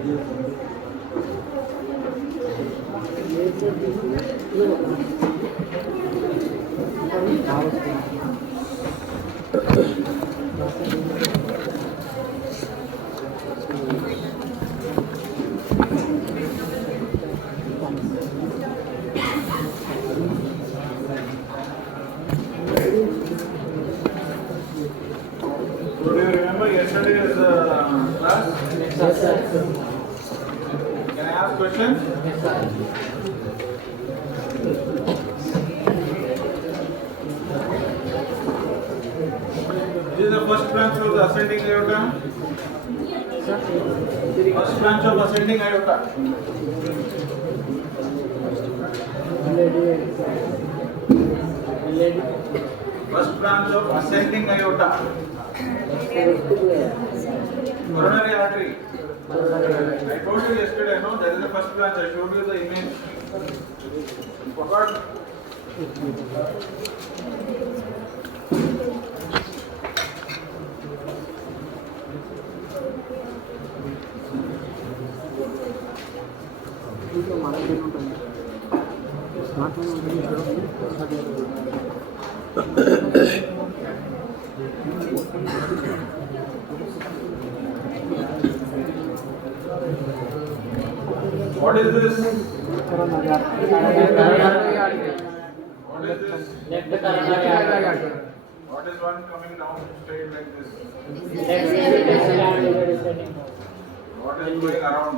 Do you remember yesterday's class? Yes, sir. Can I ask questions? Yes, sir. This is the first branch of the ascending aorta. First branch of ascending aorta. First branch of ascending aorta. Coronary artery. I told you yesterday, no, there is a first branch. I showed you the image. You forgot? What is this? What is this? What is one coming down straight like this? What is going around?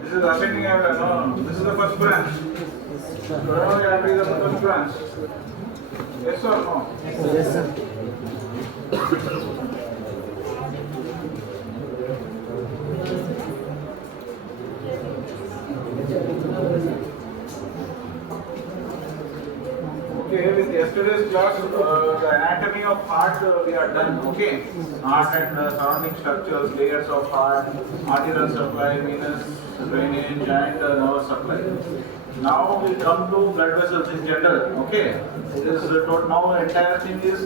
This is ascending aorta, no? This is the first branch. Coronary artery is the first branch. Yes or no? Yes, sir. Okay, with yesterday's class, the anatomy of heart we are done. Okay, heart and surrounding structures, layers of heart, arterial supply, venous drainage, and nerve supply. Now we come to blood vessels in general. Okay, this is now the entire thing is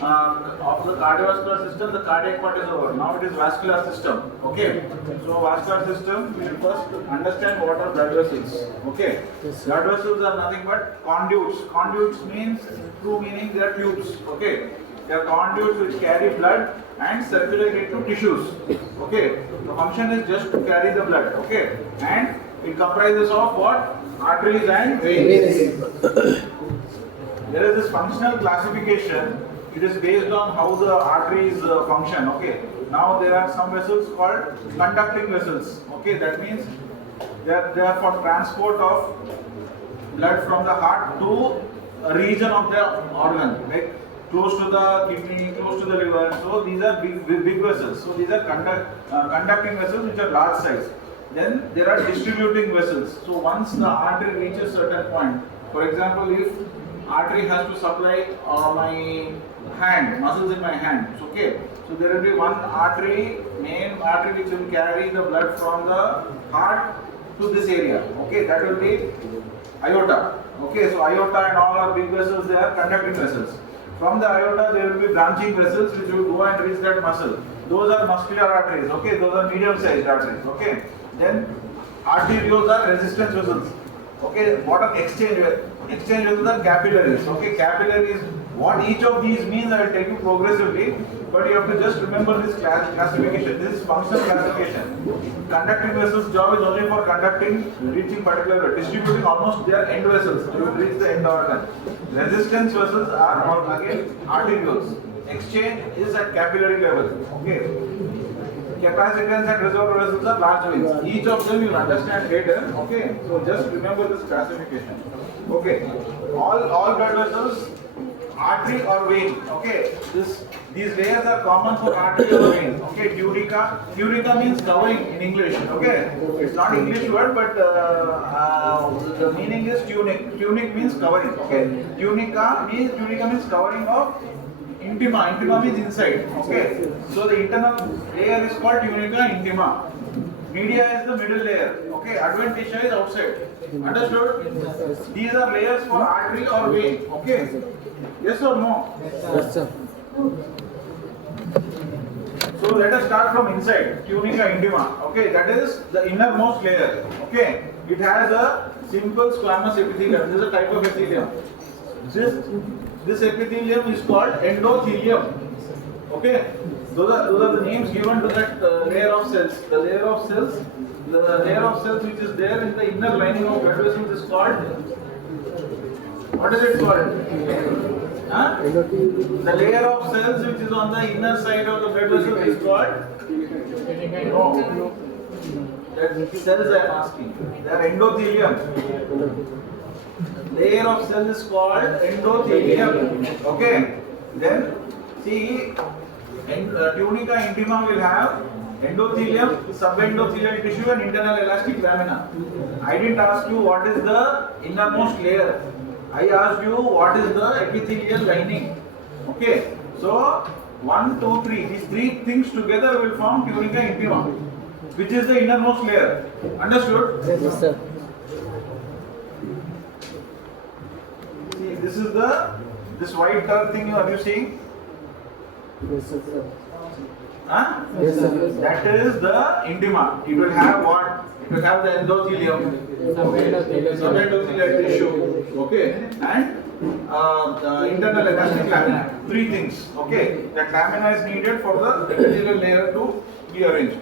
of the cardiovascular system. The cardiac part is over. Now it is vascular system. Okay, so vascular system. We will first understand what are blood vessels. Okay, blood vessels are nothing but conduits. Conduits means true meaning they are tubes. Okay, they are conduits which carry blood and circulate it to tissues. Okay, the function is just to carry the blood. Okay, and it comprises of what? Arteries and veins. There is this functional classification. It is based on how the arteries function. Okay. Now there are some vessels called conducting vessels. Okay, that means they are for transport of blood from the heart to a region of the organ, like close to the kidney, close to the liver. So these are big vessels. So these are conducting vessels which are large size. Then there are distributing vessels. So once the artery reaches certain point, for example, if artery has to supply my hand, muscles in my hand, okay. So there will be one artery, main artery which will carry the blood from the heart to this area. Okay, that will be aorta. Okay, so aorta and all are big vessels. They are conducting vessels. From the aorta, there will be branching vessels which will go and reach that muscle. Those are muscular arteries. Okay, those are medium-sized arteries. Okay. Then arterioles are resistance vessels. Okay, what are exchange vessels? Exchange vessels are capillaries. Okay, capillaries. What each of these means, I will tell you progressively. But you have to just remember this classification. This is functional classification. Conducting vessels' job is only for conducting, reaching particular, distributing almost their end vessels. They will reach the end organ. Resistance vessels are again arterioles. Exchange is at capillary level. Okay. Capacitance and reservoir vessels are large veins. Each of them you will understand later. Okay. So just remember this classification. Okay. All blood vessels, artery or vein. Okay. These layers are common for artery or vein. Okay. Tunica. Tunica means covering in English. Okay. It's not English word, but the meaning is tunic. Tunic means covering. Okay. Tunica means covering of intima. Intima means inside. Okay. So the internal layer is called tunica intima. Media is the middle layer. Okay. Adventitia is outside. Understood? These are layers for artery or vein. Okay. Yes or no? Yes, sir. So So let us start from inside. Tunica intima. Okay, that is the innermost layer. Okay, it has a simple squamous epithelium. This is a type of epithelium. This epithelium is called endothelium. Okay, those are the names given to that layer of cells. The layer of cells which is there in the inner lining of blood vessels is called. What is it called? Huh? The layer of cells which is on the inner side of the blood vessel is called. No. That cells I am asking. They are endothelium. Layer of cells is called endothelium. Okay. Then see, tunica intima will have endothelium, subendothelial tissue, and internal elastic lamina. I didn't ask you what is the innermost layer. I asked you what is the epithelial lining. Okay. So 1, 2, 3. These three things together will form tunica intima, which is the innermost layer. Understood? Yes, sir. See, this is this white color thing. Are you seeing? Yes, sir. Huh? Yes, sir. That is the intima. It will have what? It will have the endothelium. Okay. Subendothelial tissue. Okay. And the internal elastic lamina. Three things. Okay. That lamina is needed for the epithelial layer to be arranged.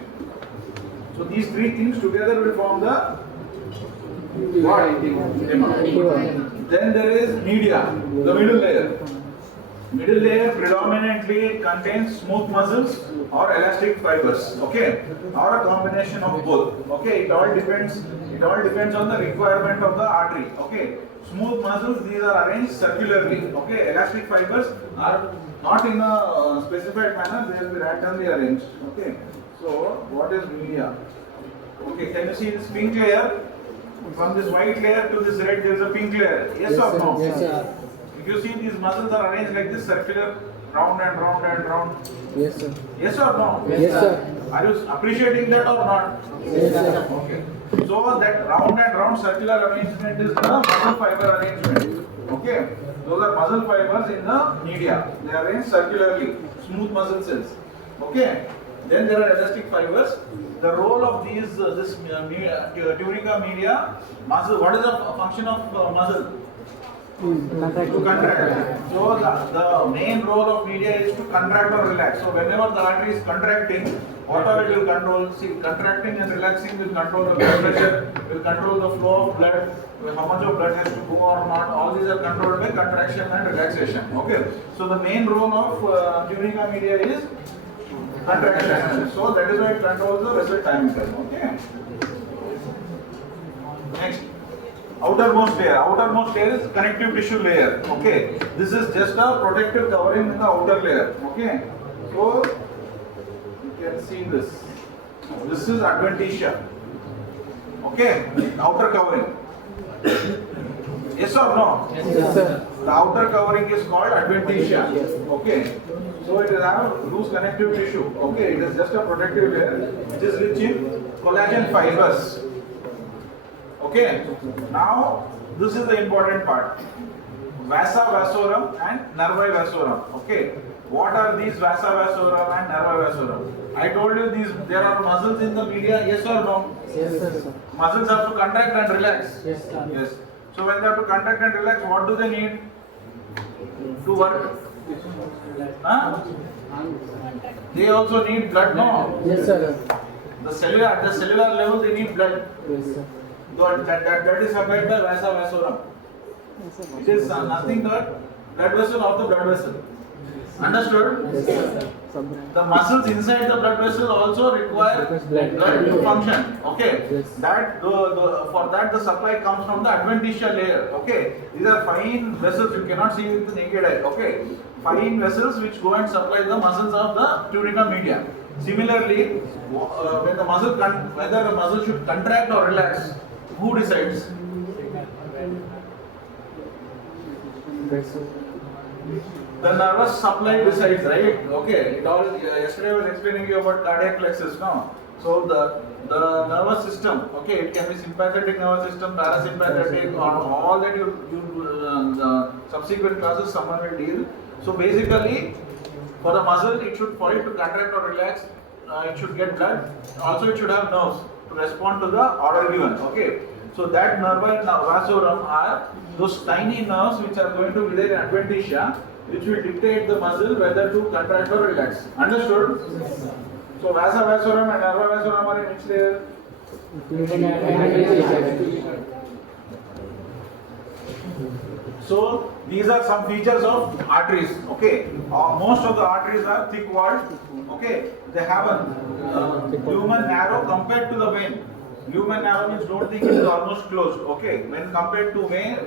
So these three things together will form the what? Intima. Then there is media, the middle layer. Middle layer predominantly contains smooth muscles or elastic fibers, okay, or a combination of both. Okay, it all depends on the requirement of the artery. Okay, smooth muscles, these are arranged circularly. Okay, elastic fibers are not in a specified manner; they will be randomly arranged. Okay, so what is media? Okay, can you see this pink layer? From this white layer to this red, there is a pink layer. Yes, or no? Yes, sir. If you see these muscles are arranged like this, circular, round and round and round. Yes, sir. Yes or no? Yes, sir. Are you appreciating that or not? Yes, sir. Okay. So that round and round circular arrangement is the muscle fiber arrangement. Okay. Those are muscle fibers in the media. They are arranged circularly, smooth muscle cells. Okay. Then there are elastic fibers. The role of these tunica media, muscle. What is the function of muscle? To contract. So the main role of media is to contract or relax. So whenever the artery is contracting, whatever it will control, see, contracting and relaxing will control the blood pressure, will control the flow of blood, how much of blood has to go or not. All these are controlled by contraction and relaxation. Okay. So the main role of tunica media is contraction. So that is why it controls the vessel diameter. Okay. Next. Outermost layer is connective tissue layer. Okay, this is just a protective covering in the outer layer. Okay, so you can see this. This is adventitia. Okay, outer covering. Yes or no? Yes, sir. The outer covering is called adventitia. Okay, so it will have loose connective tissue. Okay, it is just a protective layer which is rich in collagen fibers. Okay, now this is the important part. Vasa vasorum and nervi vasorum. Okay, what are these vasa vasorum and nervi vasorum? I told you there are muscles in the media. Yes or no? Yes, sir. Muscles have to contract and relax. Yes, sir. Yes. So when they have to contract and relax, what do they need to work? Huh? They also need blood, no? Yes, sir. At the cellular level, they need blood. Yes, sir. That is supplied by vasa vasorum. It is nothing but blood vessel of the blood vessel. Understood? Yes, sir. The muscles inside the blood vessel also require blood to function. Okay. Yes. For that the supply comes from the adventitia layer. Okay. These are fine vessels you cannot see with the naked eye. Okay. Fine vessels which go and supply the muscles of the tunica media. Similarly, when the muscle whether the muscle should contract or relax, who decides? The nervous supply decides, right? Okay. Yesterday I was explaining you about cardiac plexus, no? So the nervous system, okay, it can be sympathetic nervous system, parasympathetic, or all that you the subsequent classes someone will deal. So basically, For the muscle, for it to contract or relax, it should get blood. Also, it should have nerves to respond to the order given. Okay. So that nerva vasorum are those tiny nerves which are going to be there in adventitia, which will dictate the muscle whether to contract or relax. Understood? So vasa vasorum and nerva vasorum are in which layer? So these are some features of arteries. Okay, most of the arteries are thick walled. Okay, they have a lumen narrow compared to the vein. Lumen narrow means don't think it is almost closed. Okay, when compared to vein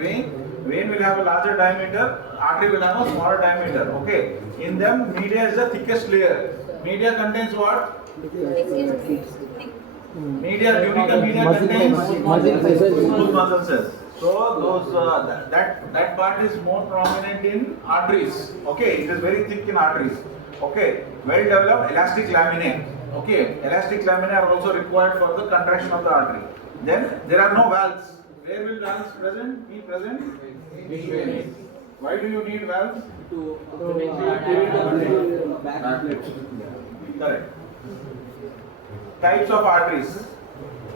will have a larger diameter, artery will have a smaller diameter. Okay, in them media is the thickest layer. Media contains what? Media, tunica media contains smooth muscle cells. So those that part is more prominent in arteries. Okay, it is very thick in arteries. Okay, well developed elastic laminae. Okay, elastic laminae are also required for the contraction of the artery. Then there are no valves. Where will valves be present? Why do you need valves? Correct. Types of arteries.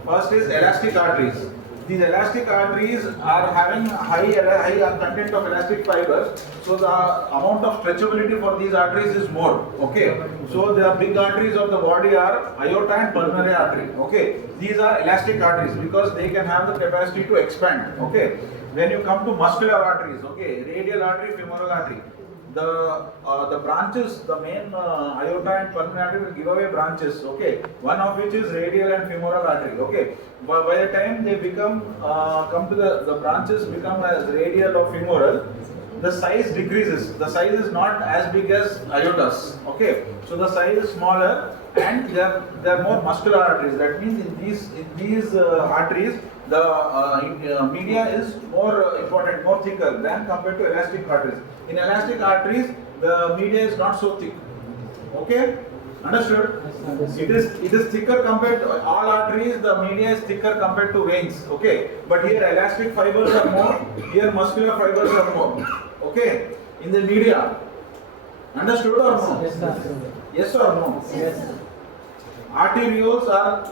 First is elastic arteries. These elastic arteries are having high content of elastic fibers, so the amount of stretchability for these arteries is more. Okay, so the big arteries of the body are aorta and pulmonary artery. Okay, these are elastic arteries because they can have the capacity to expand. Okay, when you come to muscular arteries, okay, radial artery, femoral artery, the branches, the main aorta and pulmonary artery will give away branches. Okay, one of which is radial and femoral artery. Okay, but by the time they become come to the branches become as radial or femoral, the size decreases. The size is not as big as aortas. Okay, so the size is smaller and they are more muscular arteries. That means in these arteries the media is more important, more thicker than compared to elastic arteries. In elastic arteries, the media is not so thick. Okay, understood? It is thicker compared to all arteries. The media is thicker compared to veins. Okay, but here elastic fibers are more. Here muscular fibers are more. Okay, in the media. Understood or no? Yes, sir. Yes or no? Yes. Arterioles are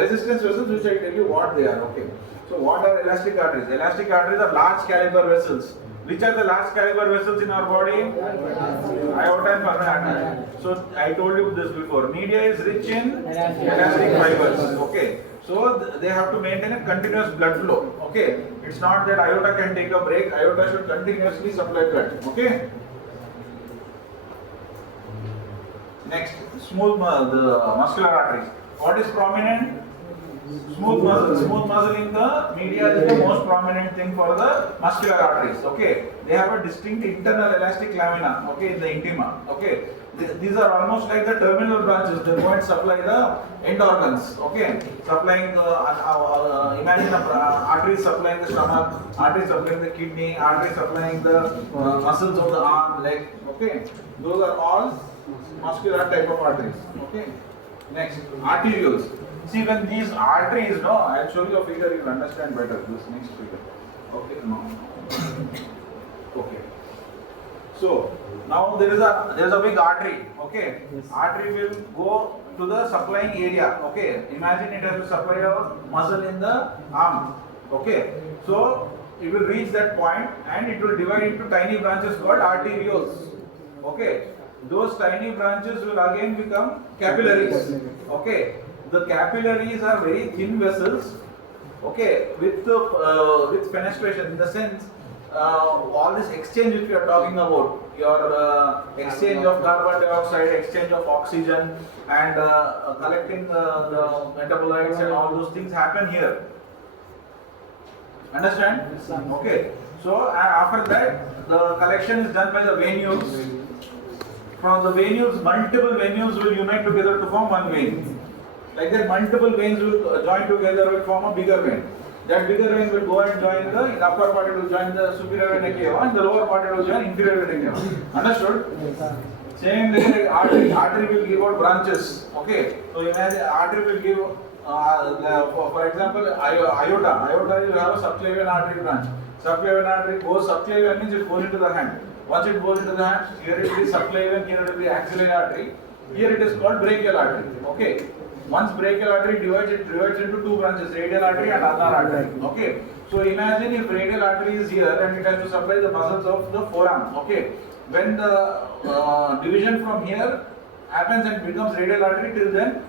resistance vessels, which I tell you what they are. Okay. So what are elastic arteries? Elastic arteries are large caliber vessels. Which are the large caliber vessels in our body? Aorta and pulmonary artery. So I told you this before. Media is rich in elastic fibers. Okay. So they have to maintain a continuous blood flow. Okay. It's not that aorta can take a break. Aorta should continuously supply blood. Okay. Next, the muscular arteries. What is prominent? Smooth muscle. Smooth muscle in the media is the most prominent thing for the muscular arteries. Okay, they have a distinct internal elastic lamina. Okay, in the intima. Okay, these are almost like the terminal branches. They go and supply the end organs. Okay, supplying imagine arteries supplying the stomach, arteries supplying the kidney, arteries supplying the muscles of the arm, leg. Okay, those are all muscular type of arteries. Okay, next, arterioles. See, when these arteries, no, I'll show you a figure, you'll understand better. This next figure. Okay, no. Okay. So now there is a big artery. Okay, yes. Artery will go to the supplying area. Okay, imagine it has to supply a muscle in the arm. Okay, so it will reach that point and it will divide into tiny branches called arterioles. Okay, those tiny branches will again become capillaries. Okay, the capillaries are very thin vessels. Okay, with fenestration, in the sense all this exchange which we are talking about, your exchange of carbon dioxide, exchange of oxygen, and collecting the metabolites and all those things happen here. Understand? Okay. So after that, the collection is done by the venules. From the venules, multiple venules will unite together to form one vein. Like that, multiple veins will join together, will form a bigger vein. That bigger vein will go and join the upper part, it will join the superior vena cava, and the lower part it will join inferior vena cava. Understood? Same way, artery will give out branches. Okay. So imagine artery will give, for example, aorta will have a subclavian artery branch. Subclavian artery goes, subclavian means it goes into the hand. Once it goes into the hands, here it will be subclavian, here it will be axillary artery. Here it is called brachial artery. Okay. Once brachial artery divides, it divides into two branches, radial artery and ulnar artery. Okay. So imagine if radial artery is here and it has to supply the muscles of the forearm. Okay. When the division from here happens and becomes radial artery, till then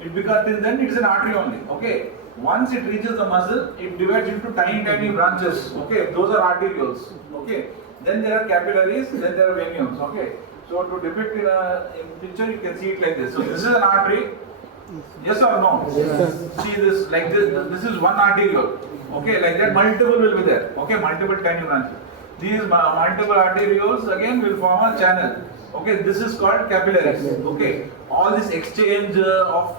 it is an artery only. Okay. Once it reaches the muscle, it divides into tiny branches. Okay. Those are arterioles. Okay. Then there are capillaries, then there are venules. Okay. So to depict in picture, you can see it like this. So this is an artery. Yes or no? Yes. See this like this. This is one arteriole. Okay, like that multiple will be there. Okay, multiple tiny branches. These multiple arterioles again will form a channel. Okay, this is called capillaries. Okay, all this exchange of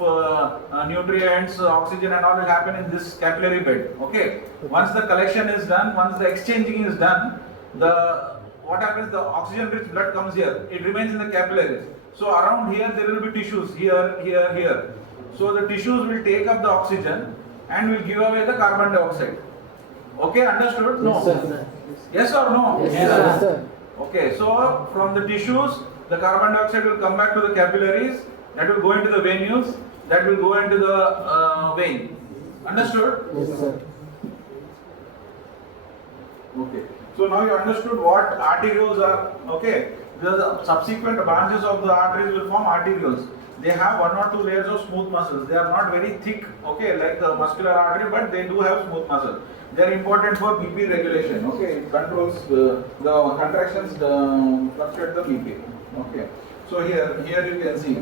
nutrients, oxygen, and all will happen in this capillary bed. Okay, once the collection is done, once the exchanging is done, what happens? The oxygen-rich blood comes here. It remains in the capillaries. So around here there will be tissues. Here. So the tissues will take up the oxygen and will give away the carbon dioxide. Okay, understood? No. Yes, sir. Yes or no? Yes, sir. Okay, so from the tissues, the carbon dioxide will come back to the capillaries, that will go into the venules, that will go into the vein. Understood? Yes, sir. Okay. So now you understood what arterioles are. Okay. The subsequent branches of the arteries will form arterioles. They have one or two layers of smooth muscles. They are not very thick, okay, like the muscular artery, but they do have smooth muscle. They are important for BP regulation. Okay, it controls the contractions, fluctuate the BP. Okay. So here you can see.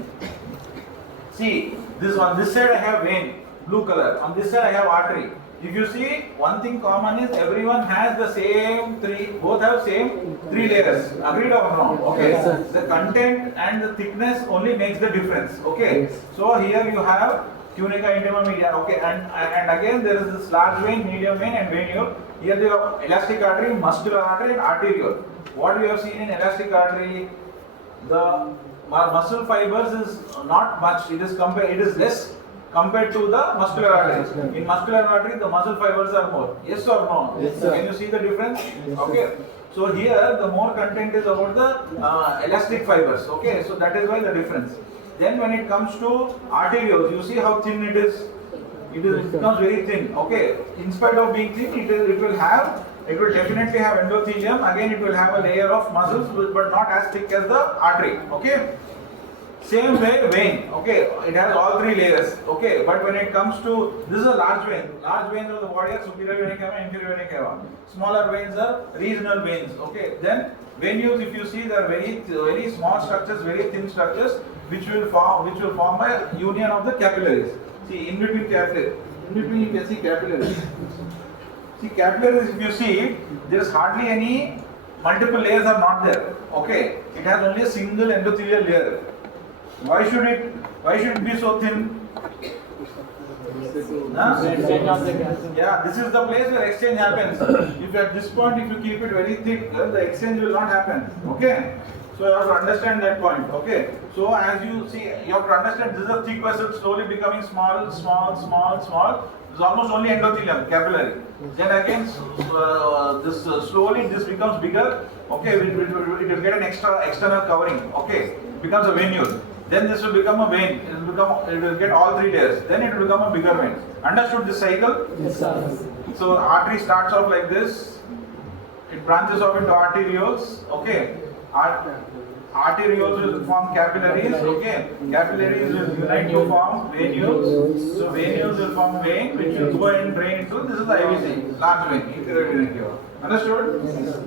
See this one. This side I have vein, blue color. On this side I have artery. If you see, one thing common is everyone has the same both have same three layers. Agreed or no? Okay. Yes, the content and the thickness only makes the difference. Okay. Yes. So here you have tunica, intima, media. Okay. And again there is this large vein, medium vein, and venule. Here they have elastic artery, muscular artery, and arteriole. What we have seen in elastic artery, the muscle fibers is not much. It is less compared to the muscular artery. In muscular artery, the muscle fibers are more. Yes or no? Yes, sir. Can you see the difference? Yes, Okay. So here, the more content is about the elastic fibers. Okay. So that is why the difference. Then when it comes to arterioles, you see how thin it is. It becomes very thin. Okay. In spite of being thin, it will definitely have endothelium. Again, it will have a layer of muscles, but not as thick as the artery. Okay. Same way, vein. Okay, it has all three layers. Okay, but when it comes to this is a large vein. Large veins of the body are superior vena cava, inferior vena cava. Smaller veins are regional veins. Okay, then venules, if you see, they are very small structures, very thin structures, which will form a union of the capillaries. See, in between you can see capillaries. See, capillaries, if you see, there is hardly any multiple layers are not there. Okay, it has only a single endothelial layer. Why should it be so thin? Huh? Yeah, this is the place where exchange happens. If at this point, if you keep it very thick, then the exchange will not happen. Okay? So you have to understand that point. Okay? So as you see, you have to understand this is a thick vessel slowly becoming small. It's almost only endothelium, capillary. Then again, slowly this becomes bigger. Okay, it will get an external covering. Okay, it becomes a venule. Then this will become a vein. It will get all three layers. Then it will become a bigger vein. Understood this cycle? Yes, sir. So artery starts off like this. It branches off into arterioles. Okay. Arterioles will form capillaries. Okay. Capillaries will unite to form venules. So venules will form vein, which will go and drain into. This is the IVC, large vein. Inferior vena cava. Understood? Yes, sir.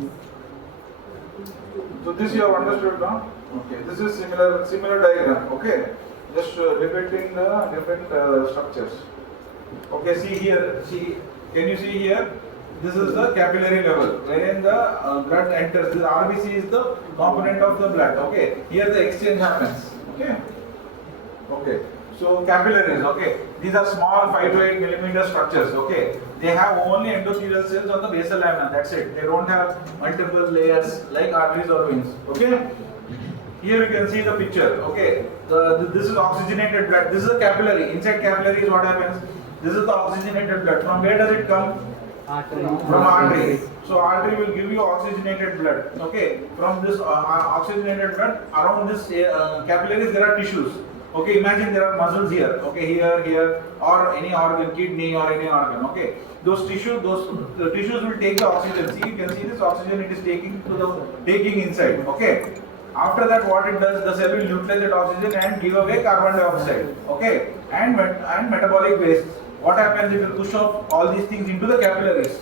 So this you have understood now? Okay, this is similar diagram. Okay, just depicting the different structures. Okay, see here. Can you see here? This is the capillary level, wherein the blood enters. This RBC is the component of the blood. Okay, here the exchange happens. Okay. So capillaries. Okay, these are small 5 to 8 millimeter structures. Okay, they have only endothelial cells on the basal lamina. That's it. They don't have multiple layers like arteries or veins. Okay. Here you can see the picture. Okay, this is oxygenated blood. This is a capillary. Inside capillary is what happens. This is the oxygenated blood. From where does it come? Artery. From artery. So artery will give you oxygenated blood. Okay, from this oxygenated blood around this capillaries there are tissues. Okay, imagine there are muscles here. Okay, here, or any organ, kidney or any organ. Okay, those tissues will take the oxygen. See, you can see this oxygen it is taking inside. Okay. After that, what it does, the cell will utilize that oxygen and give away carbon dioxide. Okay, and metabolic waste. What happens if you push off all these things into the capillaries?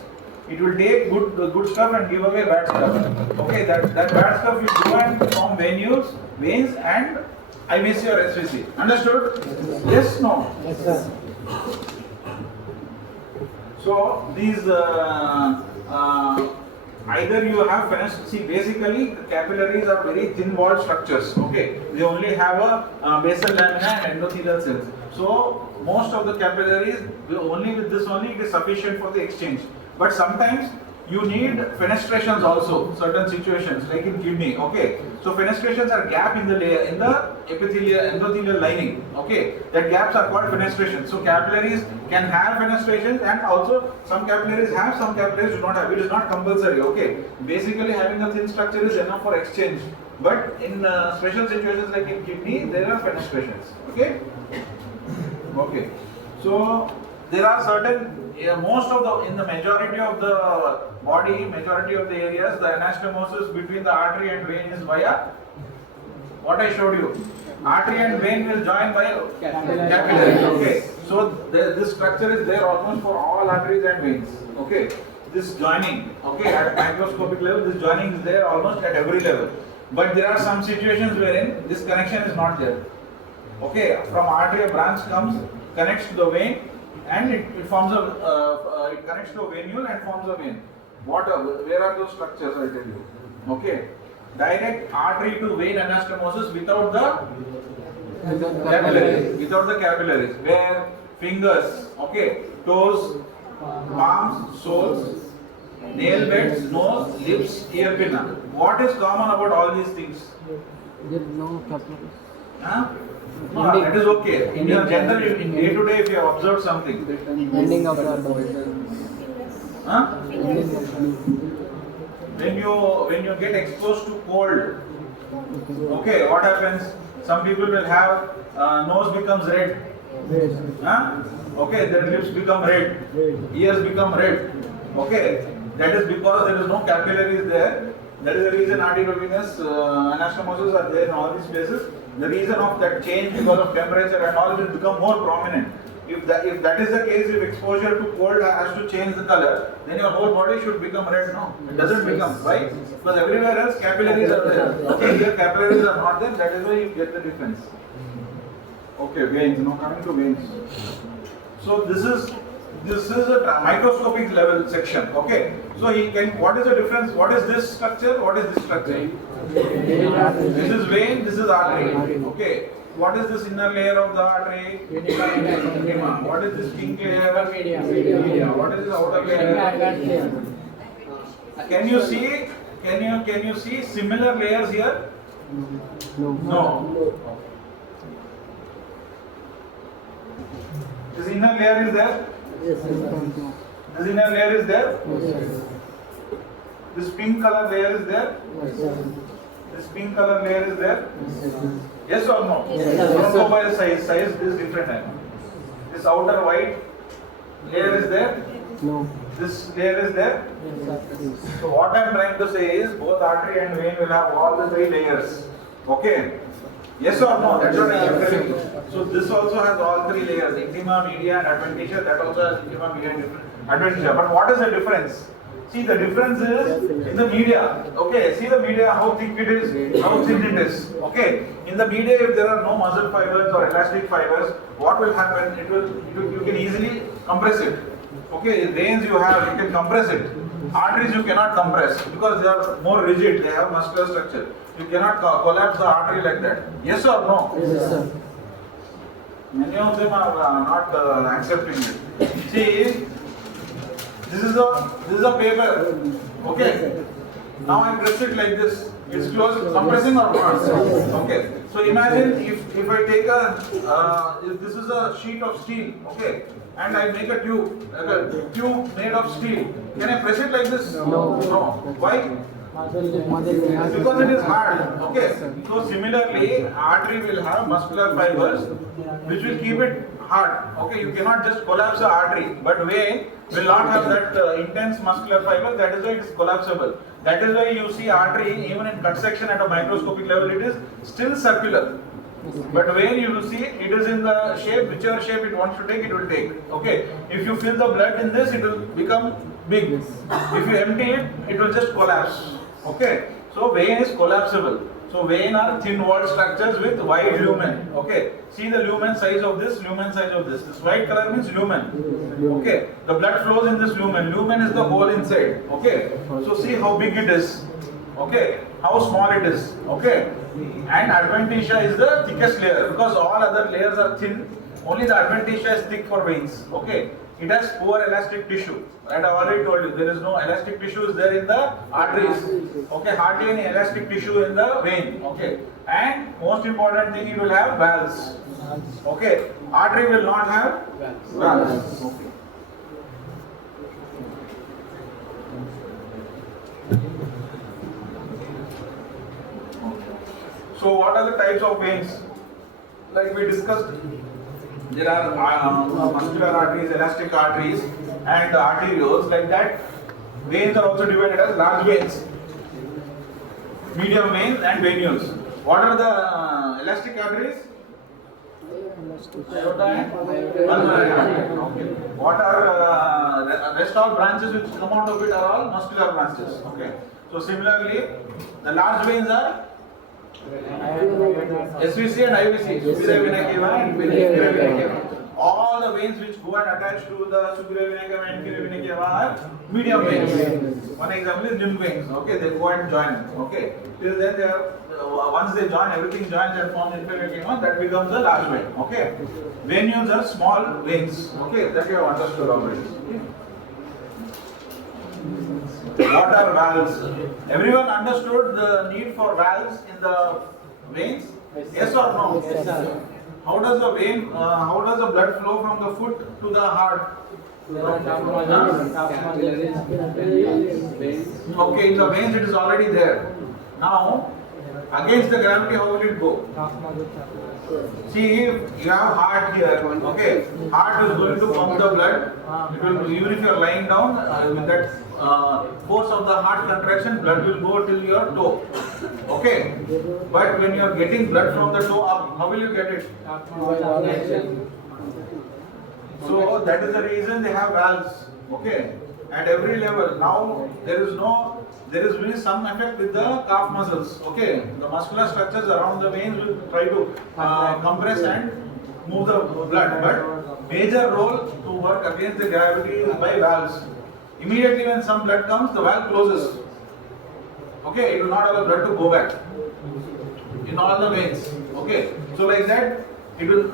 It will take good stuff and give away bad stuff. Okay, that bad stuff will go and form veins and IVC or SVC. Understood? Yes, no? Yes, sir. So these either you have see basically the capillaries are very thin walled structures. Okay, they only have a basal lamina and endothelial cells. So most of the capillaries only with this only it is sufficient for the exchange. But sometimes you need fenestrations also, certain situations like in kidney. Okay, so fenestrations are gap in the layer in the endothelial lining. Okay, that gaps are called fenestrations. So capillaries can have fenestrations, and also some capillaries have, some capillaries do not have. It is not compulsory. Okay, basically having a thin structure is enough for exchange. But in special situations like in kidney, there are fenestrations. Okay. Okay, so there are certain most of the in the majority of the body, majority of the areas, the anastomosis between the artery and vein is via what I showed you. Artery and vein will join by capillary. Okay, so this structure is there almost for all arteries and veins. Okay, this joining. Okay, at microscopic level, this joining is there almost at every level. But there are some situations wherein this connection is not there. Okay, from artery a branch comes, connects to the vein, and it forms a it connects to a venule and forms a vein. Where are those structures? I tell you. Okay, direct artery to vein anastomosis without the capillaries. Where fingers, okay, toes, palms, soles, nail beds, nose, lips, ear pinna. What is common about all these things? There is no capillaries. Huh? No, that is okay. In your general, in day to day, if you have observed something. Ending of the Huh? ending of When you get exposed to cold, okay, what happens? Some people will have nose becomes red. Huh? Okay, their lips become red, ears become red. Okay, that is because there is no capillaries there. That is the reason arteriovenous anastomosis are there in all these places. The reason of that change because of temperature and all will become more prominent. If that is the case, if exposure to cold has to change the color, then your whole body should become red. No, it doesn't become. Why? Because everywhere else capillaries are there. Okay, here capillaries are not there. That is why you get the difference. Okay, veins. Now coming to veins. So this is a microscopic level section. Okay. So what is the difference? What is this structure? What is this structure? This is vein, this is artery. Okay. What is this inner layer of the artery? Intima. What is this pink layer? Media. What is this outer layer? Can you see similar layers here? No. This inner layer is there? Yes, This inner layer is there? This pink color layer is there? This pink color layer is there? Yes or no? Don't go by the size. Size is different. This outer white layer is there? No. This layer is there? So what I am trying to say is both artery and vein will have all the three layers. Okay? Yes or no? That's what I am telling you. So this also has all three layers: intima, media, and adventitia. That also has intima, media, and adventitia. But what is the difference? See, the difference is in the media. Okay, see the media, how thick it is, how thin it is. Okay, in the media, if there are no muscle fibers or elastic fibers, what will happen? You can easily compress it. Okay, veins you can compress it. Arteries you cannot compress because they are more rigid. They have muscular structure. You cannot collapse the artery like that. Yes or no? Yes, sir. Many of them are not accepting it. See, this is a paper. Okay. Now I press it like this. It's closed, compressing or not? Okay. So imagine if I take if this is a sheet of steel. Okay. and I make a tube made of steel. Can I press it like this? No. Why? Because it is hard. Okay. So similarly, artery will have muscular fibers which will keep it hard. Okay. You cannot just collapse the artery, but vein will not have that intense muscular fiber. That is why it is collapsible. That is why you see artery even in cut section at a microscopic level, it is still circular. But when you will see it is in the shape, whichever shape it wants to take, it will take. Okay. If you fill the blood in this, it will become big. If you empty it, it will just collapse. Okay. So vein is collapsible. So vein are thin walled structures with wide lumen. Okay. See the lumen size of this, lumen size of this. This white color means lumen. Okay. The blood flows in this lumen. Lumen is the hole inside. Okay. So see how big it is. Okay. How small it is. Okay. And adventitia is the thickest layer because all other layers are thin. Only the adventitia is thick for veins. Okay. It has poor elastic tissue. And I already told you there is no elastic tissue is there in the arteries. Okay. Hardly any elastic tissue in the vein. Okay. And most important thing, it will have valves. Okay. Artery will not have valves. Okay. So what are the types of veins? Like we discussed, there are muscular arteries, elastic arteries and arterioles. Like that, veins are also divided as large veins, medium veins and venules. What are the elastic arteries? Aorta and pulmonary artery. Okay. What are rest all branches which come out of it are all muscular branches. Okay. So similarly, the large veins are SVC and IVC, superior vena cava and inferior vena cava. All the veins which go and attach to the superior vena cava and inferior vena cava are medium veins. One example is lymph veins. Okay, they go and join. Okay, till then they are once they join, everything joins and forms inferior vena cava. That becomes a large vein. Okay, venules are small veins. Okay, that you have understood already. What are valves? Everyone understood the need for valves in the veins? Yes or no? Yes, sir. How does the vein, how does the blood flow from the foot to the heart? Okay, in the veins it is already there. Now, against the gravity, how will it go? See, if you have heart here, okay, heart is going to pump the blood. It will, even if you are lying down, with that force of the heart contraction, blood will go till your toe. Okay, but when you are getting blood from the toe up, how will you get it? So that is the reason they have valves. Okay, at every level. Now there is really some effect with the calf muscles. Okay, the muscular structures around the veins will try to compress and move the blood, but major role to work against the gravity is by valves. Immediately when some blood comes, the valve closes. Okay, it will not allow blood to go back in all the veins. Okay, so like that, it will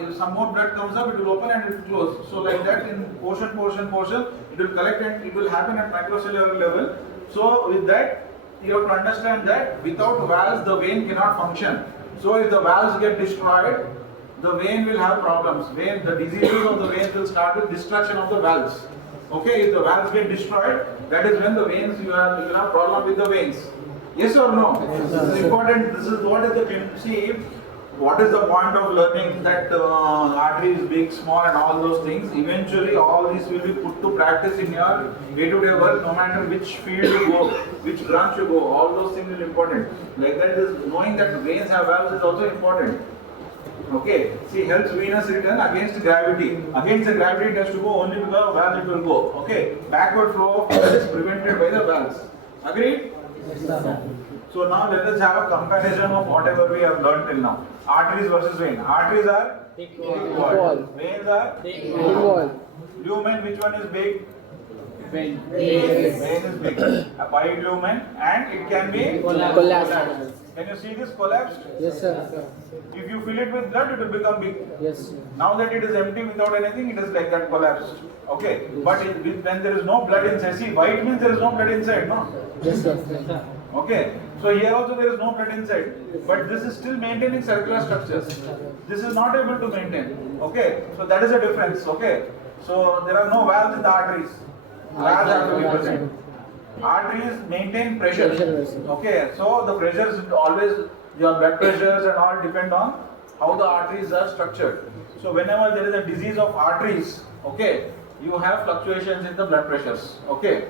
if some more blood comes up, it will open and it will close. So like that, in portion, it will collect and it will happen at microcellular level. So with that, you have to understand that without valves, the vein cannot function. So if the valves get destroyed, the vein will have problems. The diseases of the veins will start with destruction of the valves. Okay, if the valves get destroyed, that is when the veins, you will have problem with the veins. Yes or no? Yes, this is important. This is what is the, see, what is the point of learning that artery is big, small and all those things? Eventually all these will be put to practice in your day-to-day work, no matter which field you go, which branch you go, all those things are important. Like that is, knowing that veins have valves is also important. Okay, see, helps venous return against gravity. Against the gravity it has to go, only because of valves it will go. Okay, backward flow of blood is prevented by the valves. Agreed? Yes, sir. So now let us have a comparison of whatever we have learned till now. Arteries versus vein. Arteries are Thick wall. Veins are Thick wall. lumen. Which one is big? Vein. Vein is big. A wide lumen and it can be Collapsed. Can you see this collapsed? Yes, sir. If you fill it with blood, it will become big. Yes, sir. Now that it is empty without anything, it is like that collapsed. Okay. But when there is no blood inside, see, white means there is no blood inside, no? Yes, sir. Okay. So here also there is no blood inside, but this is still maintaining circular structures. This is not able to maintain. Okay, so that is a difference. Okay, so there are no valves in the arteries. Valves have to be present. Arteries maintain pressure. Okay, so the pressures always, your blood pressures and all depend on how the arteries are structured. So whenever there is a disease of arteries, okay, you have fluctuations in the blood pressures. Okay,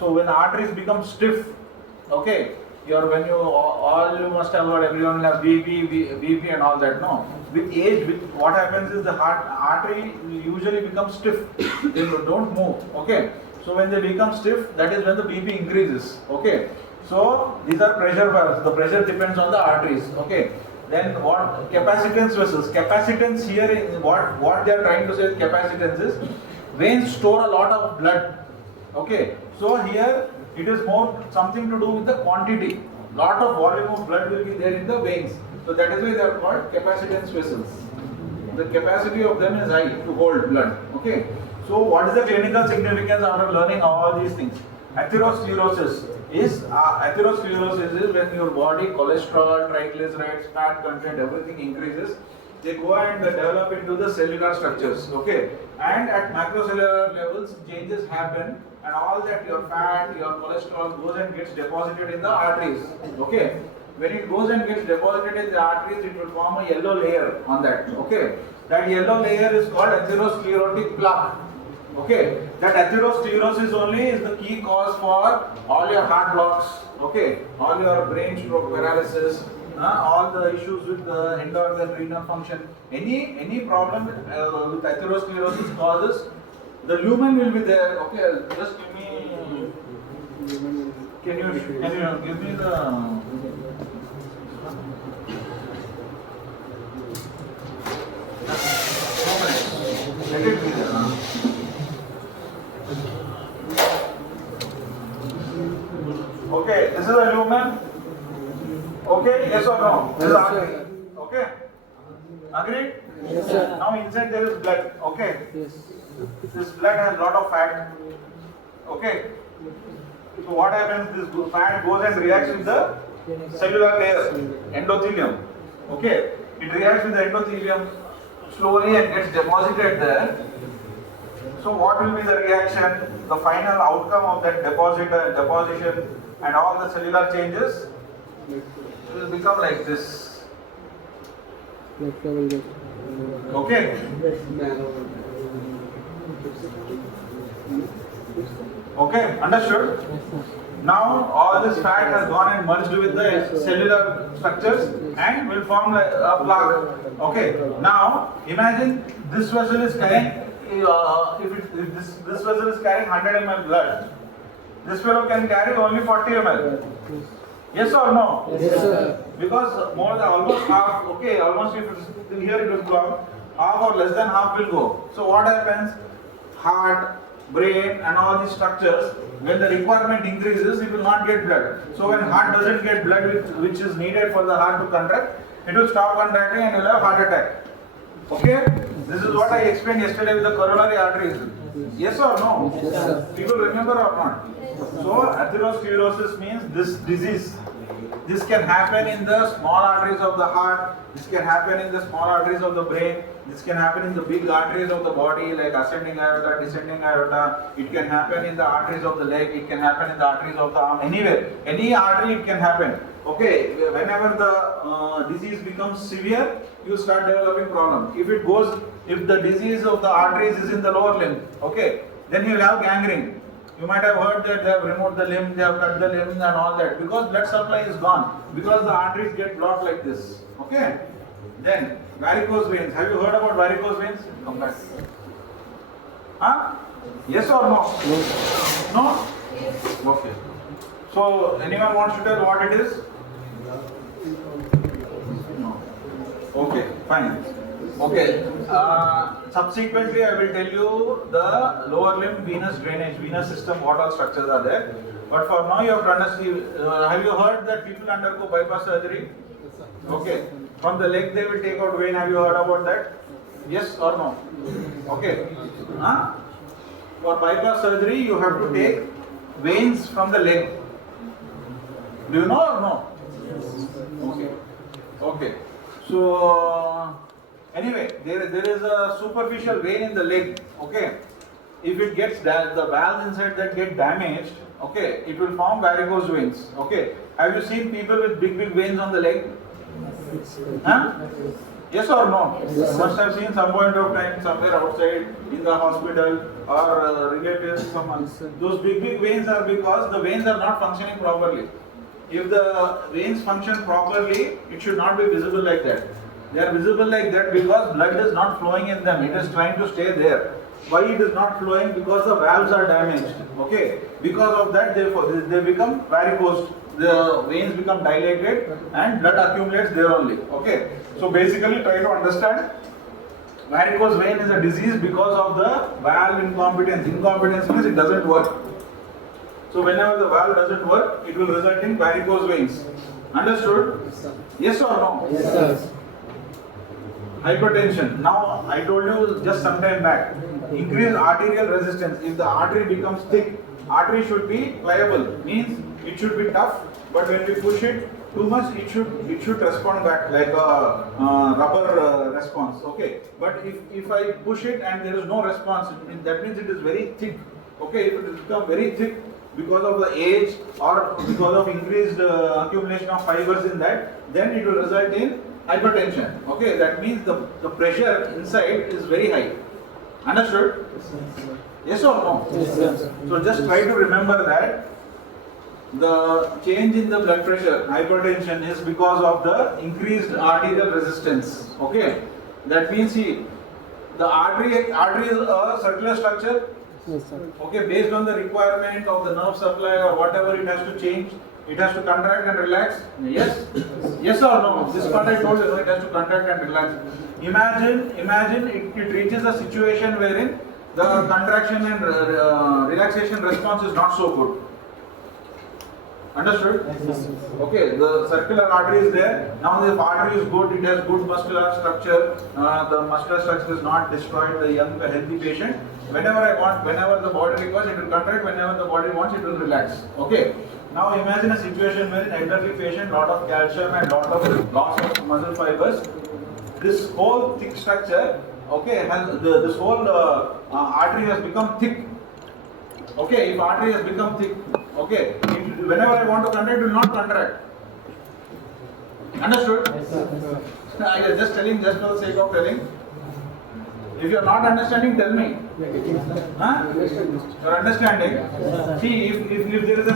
so when arteries become stiff, okay, when you all you must have heard, everyone has BP and all that. No, with age, what happens is the artery usually becomes stiff. They don't move. Okay, so when they become stiff, that is when the BP increases. Okay, so these are pressure valves. The pressure depends on the arteries. Okay, then what capacitance vessels? Capacitance here is what they are trying to say. Capacitance is veins store a lot of blood. Okay, so here it is more something to do with the quantity. Lot of volume of blood will be there in the veins. So that is why they are called capacitance vessels. The capacity of them is high to hold blood. Okay. So what is the clinical significance after learning all these things? Atherosclerosis is when your body cholesterol, triglycerides, fat content, everything increases. They go and develop into the cellular structures. Okay. And at macrocellular levels, changes happen. And all that your fat, your cholesterol goes and gets deposited in the arteries. Okay. When it goes and gets deposited in the arteries, it will form a yellow layer on that. Okay. That yellow layer is called atherosclerotic plaque. Okay. That atherosclerosis only is the key cause for all your heart blocks. Okay. All your brain stroke paralysis. All the issues with the end organ renal function. Any problem with atherosclerosis causes. The lumen will be there. Okay, just give me. Can you give me the? Let it be there. Okay, this is a lumen. Okay, yes or no? This is artery. Okay. Agreed? Yes, sir. Now inside there is blood. Okay. Yes. This blood has lot of fat. Okay. So what happens? This fat goes and reacts with the cellular layer, endothelium. Okay. It reacts with the endothelium slowly and gets deposited there. So what will be the reaction? The final outcome of that deposition and all the cellular changes will become like this. Okay. Okay, understood? Now all this fat has gone and merged with the cellular structures and will form a plaque. Okay, now imagine this vessel is carrying, this vessel is carrying 100 ml blood. This fellow can carry only 40 ml. Yes or no? Yes, sir. Because more than almost half, okay, almost if it's here it will go, half or less than half will go. So what happens? Heart, brain and all these structures, when the requirement increases, it will not get blood. So when heart doesn't get blood which is needed for the heart to contract, it will stop contracting and you will have heart attack. Okay? This is what I explained yesterday with the coronary arteries. Yes or no? Yes, sir. People remember or not? So atherosclerosis means this disease. This can happen in the small arteries of the heart. This can happen in the small arteries of the brain. This can happen in the big arteries of the body like ascending aorta, descending aorta. It can happen in the arteries of the leg. It can happen in the arteries of the arm. Anywhere, any artery it can happen. Okay, whenever the disease becomes severe, you start developing problem. If the disease of the arteries is in the lower limb, okay, then you will have gangrene. You might have heard that they have removed the limb, they have cut the limbs and all that because blood supply is gone, because the arteries get blocked like this. Okay? Then, varicose veins. Have you heard about varicose veins? Come back. Huh? Yes or no? No? Okay. So, anyone wants to tell what it is? No. Okay, fine. Okay. Subsequently, I will tell you the lower limb venous drainage, venous system, what all structures are there. But for now, you have to understand. Have you heard that people undergo bypass surgery? Okay. From the leg, they will take out vein. Have you heard about that? Yes or no? Okay. Huh? For bypass surgery, you have to take veins from the leg. Do you know or no? Okay. So anyway, there is a superficial vein in the leg. Okay. If it gets the valves inside that get damaged, okay, it will form varicose veins. Okay. Have you seen people with big veins on the leg? Huh? Yes or no? Yes, You must have seen some point of time somewhere outside in the hospital or relatives, someone. Those big veins are because the veins are not functioning properly. If the veins function properly, it should not be visible like that. They are visible like that because blood is not flowing in them. It is trying to stay there. Why it is not flowing? Because the valves are damaged. Okay. Because of that, they become varicose. The veins become dilated and blood accumulates there only. Okay. So basically, try to understand. Varicose vein is a disease because of the valve incompetence. Incompetence means it doesn't work. So whenever the valve doesn't work, it will result in varicose veins. Understood? Yes or no? Yes, sir. Hypertension. Now I told you just some time back. Increase arterial resistance. If the artery becomes thick, artery should be pliable. Means it should be tough. But when we push it too much, it should respond back like a rubber response. Okay. But if I push it and there is no response, that means it is very thick. Okay. If it has become very thick because of the age or because of increased accumulation of fibers in that, then it will result in hypertension. Okay. That means the pressure inside is very high. Understood? Yes or no? Yes, sir. So just try to remember that the change in the blood pressure, hypertension, is because of the increased arterial resistance. Okay, that means see, the artery is a circular structure. Yes, sir. Okay, based on the requirement of the nerve supply or whatever, it has to change. It has to contract and relax. Yes, yes or no? This part I told you, it has to contract and relax. Imagine it reaches a situation wherein the contraction and relaxation response is not so good. Understood? Yes, sir. Okay, the circular artery is there. Now the artery is good, it has good muscular structure. The muscular structure is not destroyed. The young, healthy patient, whenever the body requires, it will contract. Whenever the body wants, it will relax. Okay. Now imagine a situation where an elderly patient, lot of calcium and lot of loss of muscle fibers. This whole thick structure, okay, this whole artery has become thick. Okay, if artery has become thick, okay, whenever I want to contract, it will not contract. Understood? Yes, sir. I am just telling, just for the sake of telling. If you are not understanding, tell me. Huh? You are understanding? See, if there is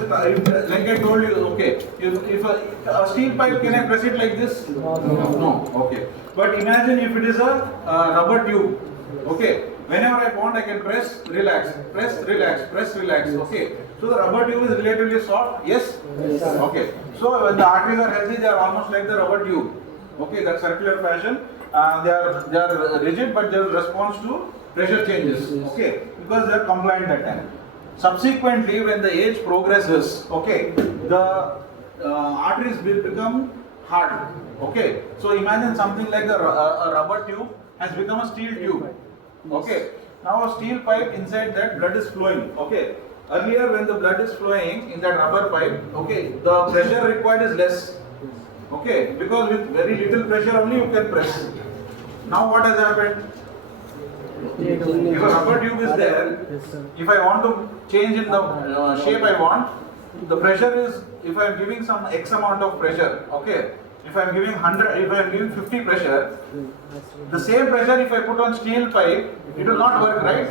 like I told you, okay, if a steel pipe, can I press it like this? No. Okay. But imagine if it is a rubber tube. Okay. Whenever I want, I can press, relax, press, relax, press, relax. Okay. So the rubber tube is relatively soft. Yes? Yes, sir. Okay. So when the arteries are healthy, they are almost like the rubber tube. Okay, that circular fashion. They are rigid, but they will respond to pressure changes. Okay, because they are compliant that time. Subsequently, when the age progresses, okay, the arteries will become hard. Okay, so imagine something like a rubber tube has become a steel tube. Okay, now a steel pipe, inside that blood is flowing. Okay, earlier when the blood is flowing in that rubber pipe, okay, the pressure required is less. Okay, because with very little pressure only you can press. Now what has happened? If a rubber tube is there, Yes, sir. if I want to change in the shape I want, the pressure is, if I am giving some X amount of pressure, okay, if I am giving 100, if I am giving 50 pressure, the same pressure if I put on steel pipe, it will not work, right?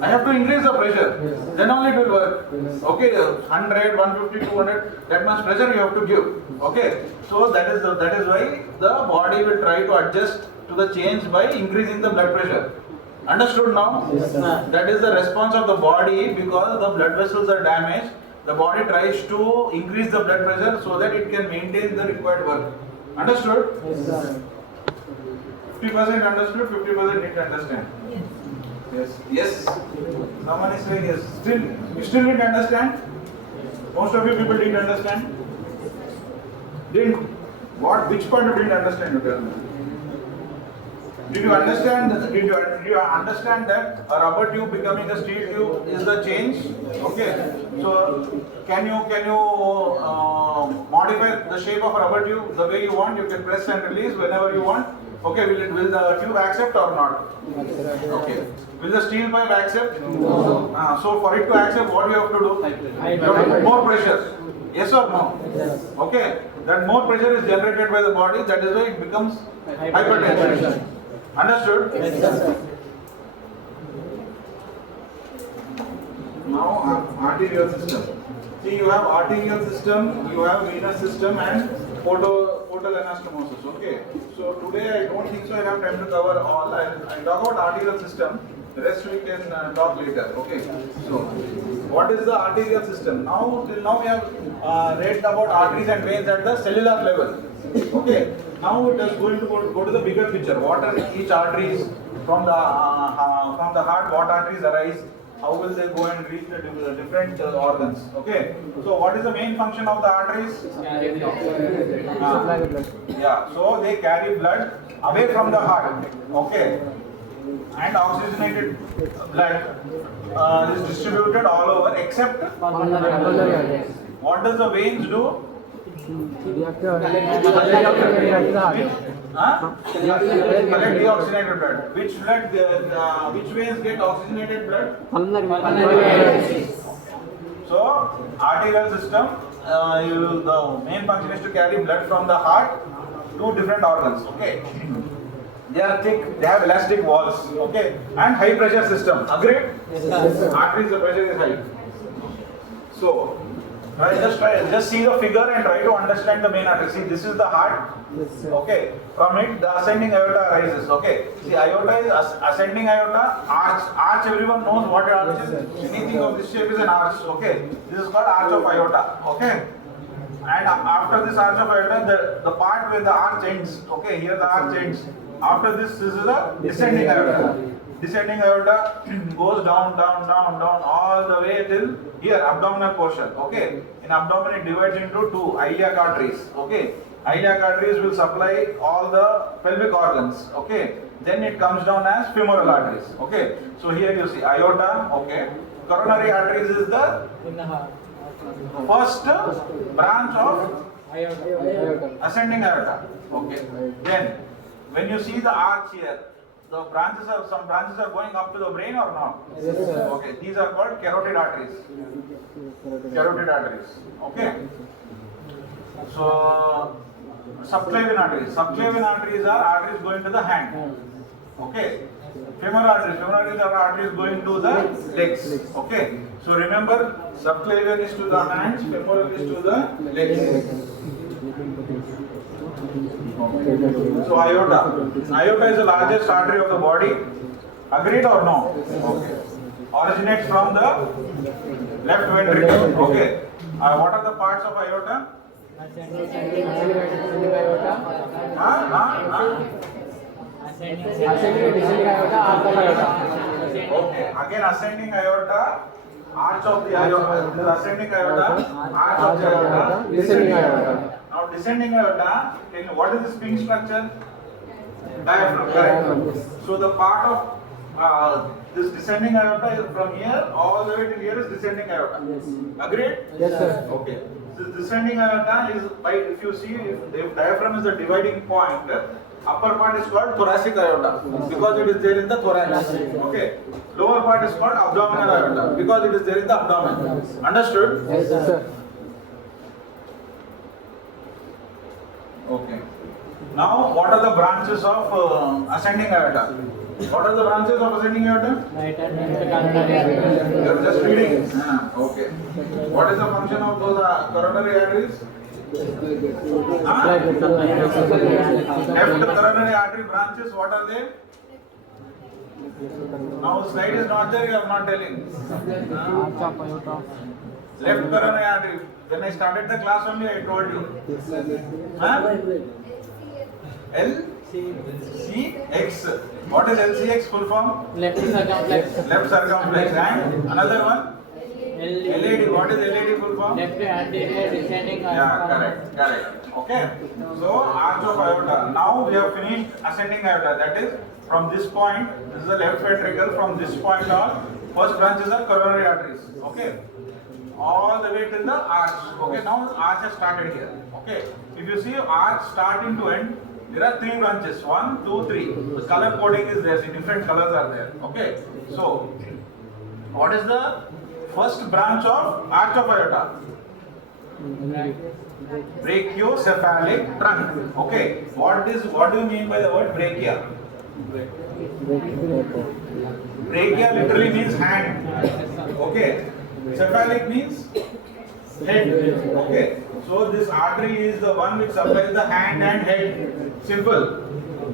I have to increase the pressure, then only it will work. Okay, 100, 150, 200, that much pressure you have to give. Okay, so that is why the body will try to adjust to the change by increasing the blood pressure. Understood now? Yes, sir. That is the response of the body because the blood vessels are damaged. The body tries to increase the blood pressure so that it can maintain the required work. Understood? Yes, sir. 50% understood, 50% need to understand. Yes. Yes. Someone is saying yes. You still didn't understand? Most of you people didn't understand? Didn't? What? Which part you didn't understand? You tell me. Did you understand? Did you understand that a rubber tube becoming a steel tube is the change? Okay. So can you modify the shape of a rubber tube the way you want? You can press and release whenever you want. Okay. Will the tube accept or not? Okay. Will the steel pipe accept? No. So for it to accept, what you have to do? You have to put more pressure. Yes or no? Yes. Okay. That more pressure is generated by the body. That is why it becomes hypertension. Understood? Yes, sir. Now arterial system. See, you have arterial system, you have venous system, and portal anastomosis. Okay. So today I don't think so I have time to cover all. I'll talk about arterial system. The rest we can talk later. Okay. So what is the arterial system? Till now we have read about arteries and veins at the cellular level. Okay. Now it is going to go to the bigger picture. What are each arteries from the heart? What arteries arise? How will they go and reach the different organs? Okay. So what is the main function of the arteries? Yeah. So they carry blood away from the heart. Okay. And oxygenated blood is distributed all over except what does the veins do? Collect deoxygenated blood. Which veins get oxygenated blood? So arterial system, the main function is to carry blood from the heart to different organs. Okay. They are thick, they have elastic walls, okay, and high pressure system. Agreed? Yes, sir. Arteries, the pressure is high. So, just see the figure and try to understand the main artery. See, this is the heart. Yes, sir. Okay. From it, the ascending aorta arises. Okay. See, aorta is ascending aorta. Arch. Everyone knows what an arch is. Anything of this shape is an arch. Okay. This is called arch of aorta. Okay. And after this arch of aorta, the part where the arch ends. Okay. Here the arch ends. After this is the descending aorta. Descending aorta goes down all the way till here, abdominal portion. Okay. In abdomen it divides into two iliac arteries. Okay. Iliac arteries will supply all the pelvic organs. Okay. Then it comes down as femoral arteries. Okay. So here you see aorta. Okay. Coronary arteries is the first branch of ascending aorta. Okay. Then when you see the arch here, some branches are going up to the brain or not? Yes, sir. Okay, these are called carotid arteries. Carotid arteries. Okay. So subclavian arteries. Subclavian arteries are arteries going to the hand. Okay. Femoral arteries. Femoral arteries are arteries going to the legs. Okay. So remember, subclavian is to the hands, femoral is to the legs. So aorta. Aorta is the largest artery of the body. Agreed or no? Okay. Originates from the left ventricle. Okay. What are the parts of aorta? Okay. Again, ascending aorta, arch of the aorta, ascending aorta, arch of the aorta, descending aorta. Now descending aorta, what is the spring structure? Diaphragm, correct? So the part of this descending aorta is from here all the way to here is descending aorta. Yes. Agreed? Yes, sir. Okay. This descending aorta is by, if you see, if diaphragm is the dividing point, upper part is called thoracic aorta because it is there in the thorax. Okay. Lower part is called abdominal aorta because it is there in the abdomen. Understood? Yes, sir. Okay. Now, what are the branches of ascending aorta? What are the branches of ascending aorta? Right and You are just reading. Okay. What is the function of those coronary arteries? Left coronary artery branches, what are they? Now slide is not there, you are not telling. Left coronary artery. When I started the class only, I told you. LCX. What is LCX full form? Left circumflex. Left circumflex. And another one? LED. What is LED full form? Left anterior descending. Yeah, correct. Okay. So arch of aorta. Now we have finished ascending aorta. That is from this point. This is the left ventricle. From this point on, first branches are coronary arteries. Okay. All the way till the arch. Okay. Now arch has started here. Okay. If you see arch starting to end, there are three branches. 1, 2, 3. The color coding is there. See, different colors are there. Okay. So what is the first branch of arch of aorta? Brachiocephalic trunk. Okay. What do you mean by the word brachia? Brachia literally means hand. Okay. Cephalic means head. Okay. So this artery is the one which supplies the hand and head. Simple.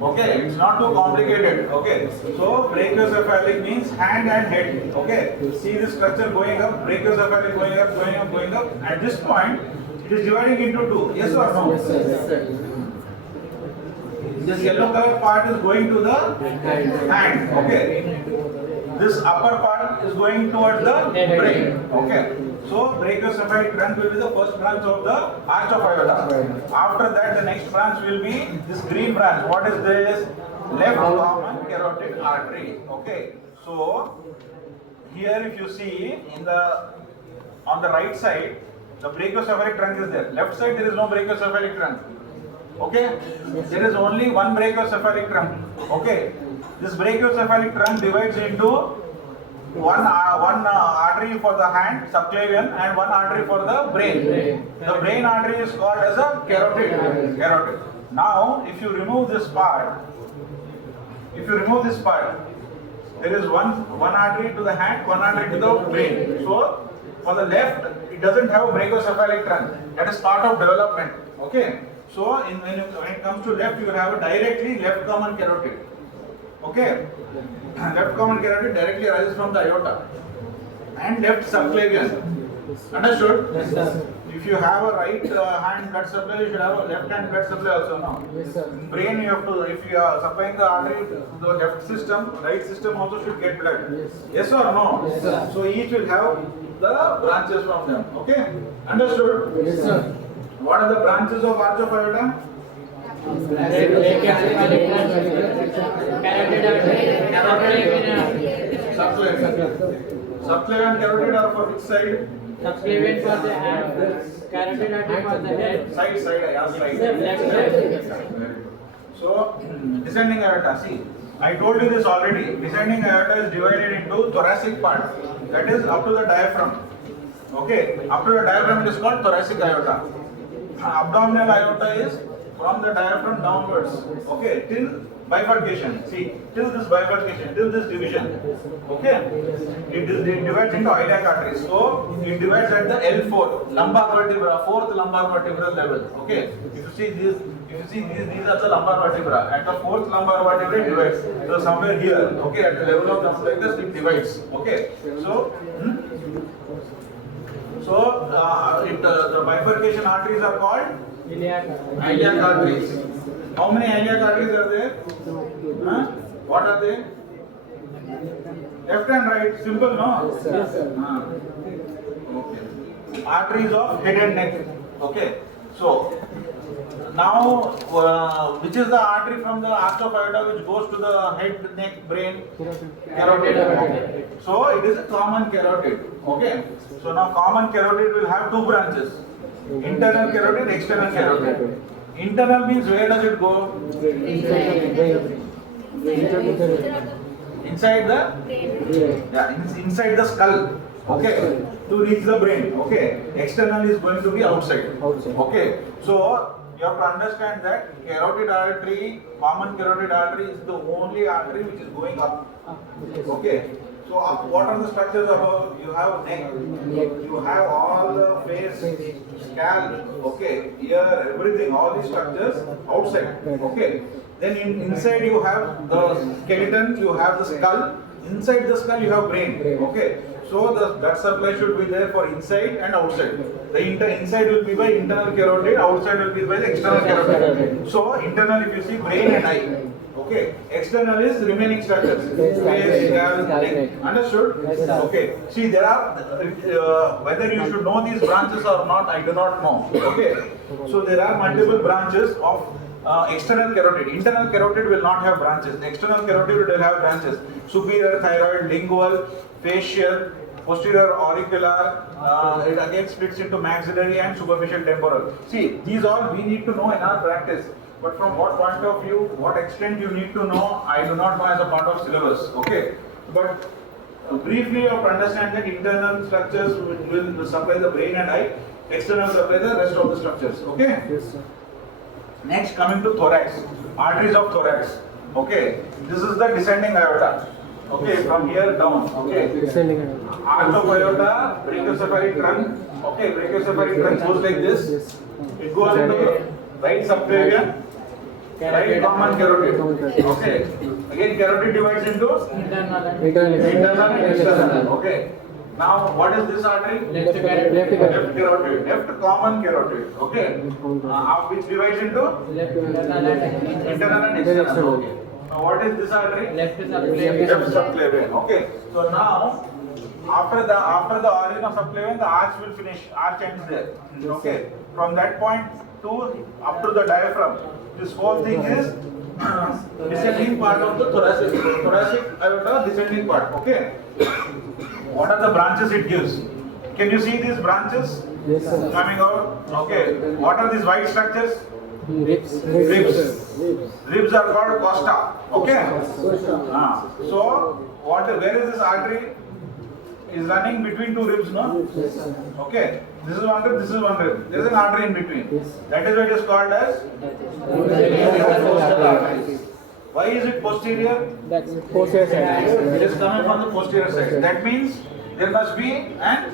Okay, it's not too complicated. Okay, so brachiocephalic means hand and head. Okay, see this structure going up, brachiocephalic going up, going up, going up. At this point, it is dividing into two. Yes or no? Yes, sir. This yellow color part is going to the hand. Okay. This upper part is going towards the brain. Okay. So brachiocephalic trunk will be the first branch of the arch of aorta. After that, the next branch will be this green branch. What is this? Left common carotid artery. Okay. So here, if you see on the right side, the brachiocephalic trunk is there. Left side, there is no brachiocephalic trunk. Okay. There is only one brachiocephalic trunk. Okay. This brachiocephalic trunk divides into one artery for the hand, subclavian, and one artery for the brain. The brain artery is called as a carotid. Now, if you remove this part, there is one artery to the hand, one artery to the brain. So, for the left, it doesn't have a brachiocephalic trunk. That is part of development. Okay. So, when it comes to left, you will have a directly left common carotid. Okay. Left common carotid directly arises from the aorta and left subclavian. Understood? Yes, sir. If you have a right hand blood supply, you should have a left hand blood supply also. No. Yes, sir. In brain, you have to. If you are supplying the artery to the left system, right system also should get blood. Yes. Yes or no? Yes, sir. So each will have the branches from them. Okay. Understood? Yes, sir. What are the branches of arch of aorta? Subclavian carotid are for which side? Subclavian for the hand, carotid artery for the head. Side, I asked side. Left side. So, descending aorta, see, I told you this already. Descending aorta is divided into thoracic part, that is up to the diaphragm. Okay, up to the diaphragm it is called thoracic aorta. Abdominal aorta is from the diaphragm downwards. Okay, till bifurcation. See, till this bifurcation, till this division. Okay, it divides into iliac arteries. So it divides at the L4 lumbar vertebra, fourth lumbar vertebral level. Okay, if you see these are the lumbar vertebra. At the fourth lumbar vertebra, it divides. So somewhere here, okay, at the level of the umbilicus, it divides. Okay, so. The bifurcation arteries are called iliac arteries. How many iliac arteries are there? What are they? Left and right. Simple, no? Yes, sir. Okay. Arteries of head and neck. Okay. So now, which is the artery from the arch of aorta which goes to the head, neck, brain? Carotid. Okay. So it is a common carotid. Okay. So now common carotid will have two branches. Internal carotid, external carotid. Internal means where does it go? Inside the? Yeah, inside the skull. Okay. To reach the brain. Okay. External is going to be outside. Okay. So you have to understand that carotid artery, common carotid artery is the only artery which is going up. Okay. So what are the structures above? You have neck, you have all the face, scalp, okay, ear, everything, all these structures outside. Okay. Then inside you have the skeleton, you have the skull. Inside the skull you have brain. Okay. So the blood supply should be there for inside and outside. The inside will be by internal carotid, outside will be by the external carotid. So internal, if you see brain and eye. Okay, external is remaining structures. Face, skull, neck. Understood? Okay. See, there are whether you should know these branches or not, I do not know. Okay. So there are multiple branches of external carotid. Internal carotid will not have branches. External carotid will have branches. Superior thyroid, lingual, facial, posterior auricular. It again splits into maxillary and superficial temporal. See, these all we need to know in our practice. But from what point of view, what extent you need to know, I do not know as a part of syllabus. Okay. But briefly, you have to understand that internal structures will supply the brain and eye. External supply the rest of the structures. Okay. Yes, sir. Next, coming to thorax, arteries of thorax. Okay, this is the descending aorta. Okay, from here down. Okay, Descending. arch of aorta, brachiocephalic trunk. Okay, brachiocephalic trunk goes like this. Yes. It goes into right subclavian, right common carotid. Okay, again carotid divides into Internal and internal and external. Okay. Now, what is this artery? left carotid. Left carotid, left common carotid. Okay, which divides into Left internal and internal and external. Okay. Now, what is this artery? left subclavian. Left subclavian. Okay. So now, after the origin of subclavian, the arch will finish. Arch ends there. Okay. From that point to up to the diaphragm, this whole thing is descending part of the thoracic aorta, descending part. Okay. What are the branches it gives? Can you see these branches Yes, sir. coming out? Okay. What are these white structures? Ribs. Ribs are called costa. Okay. So where is this artery? Is running between two ribs, no? Yes, sir. Okay. This is one rib. This is one rib. There is an artery in between. Yes. That is why it is called as. Why is it posterior? That's posterior side. It is coming from the posterior side. That means there must be an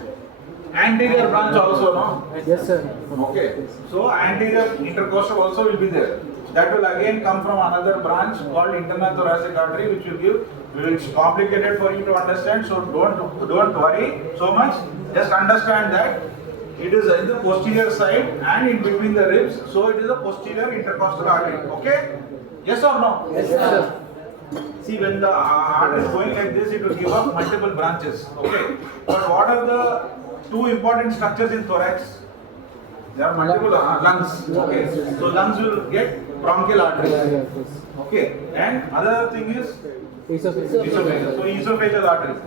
anterior branch also, no? Yes, sir. Okay. So anterior intercostal also will be there. That will again come from another branch called internal thoracic artery, which will give. It's complicated for you to understand. So don't worry so much. Just understand that it is in the posterior side and in between the ribs. So it is a posterior intercostal artery. Okay? Yes or no? Yes, sir. See, when the artery is going like this, it will give up multiple branches. Okay. But what are the two important structures in thorax? There are multiple lungs. Okay. So lungs will get bronchial arteries. Okay. And other thing is esophagus. So esophageal arteries.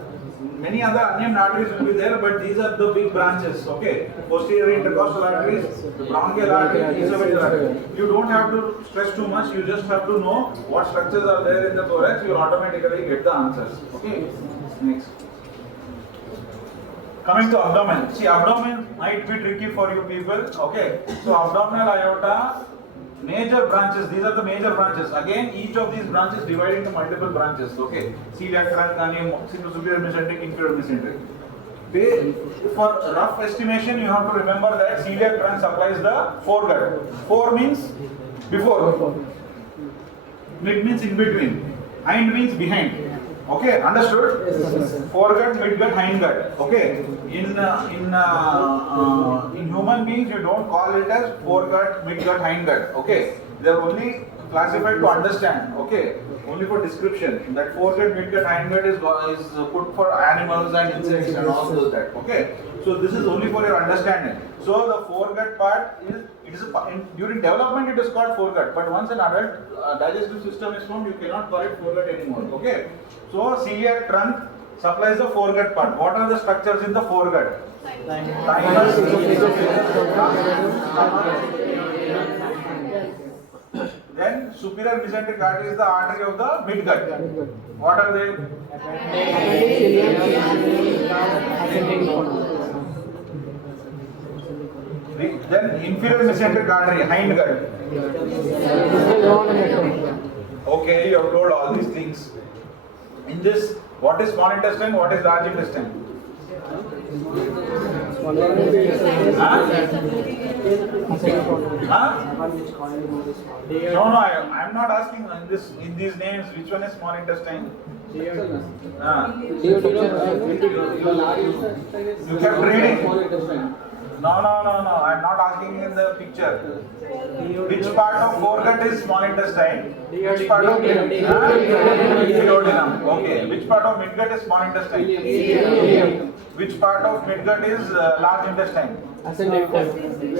Many other unnamed arteries will be there, but these are the big branches. Okay. Posterior intercostal arteries, bronchial artery, esophageal artery. You don't have to stress too much. You just have to know what structures are there in the thorax. You will automatically get the answers. Okay. Next. Coming to abdomen. See, abdomen might be tricky for you people. Okay. So abdominal aorta, major branches. These are the major branches. Again, each of these branches divided into multiple branches. Okay. Celiac trunk, superior mesenteric, inferior mesenteric. For rough estimation, you have to remember that celiac trunk supplies the foregut. Fore means before. Mid means in between. Hind means behind. Okay, understood? Foregut, midgut, hindgut. Okay. In human beings, you don't call it as foregut, midgut, hindgut. Okay. They are only classified to understand. Okay. Only for description. That foregut, midgut, hindgut is put for animals and insects and all those that. Okay. So this is only for your understanding. So the foregut part during development it is called foregut, but once an adult digestive system is formed, you cannot call it foregut anymore. Okay. So celiac trunk supplies the foregut part. What are the structures in the foregut? Thymus, then superior mesenteric artery is the artery of the midgut. What are they? Then inferior mesenteric artery, hindgut. Okay, you have told all these things. In this, what is small intestine? What is large intestine? No, I'm not asking in these names which one is small intestine. You kept reading. No. I'm not asking in the picture. Which part of foregut is small intestine? Which part of duodenum? Okay. Which part of midgut is small intestine? Which part of midgut is large intestine?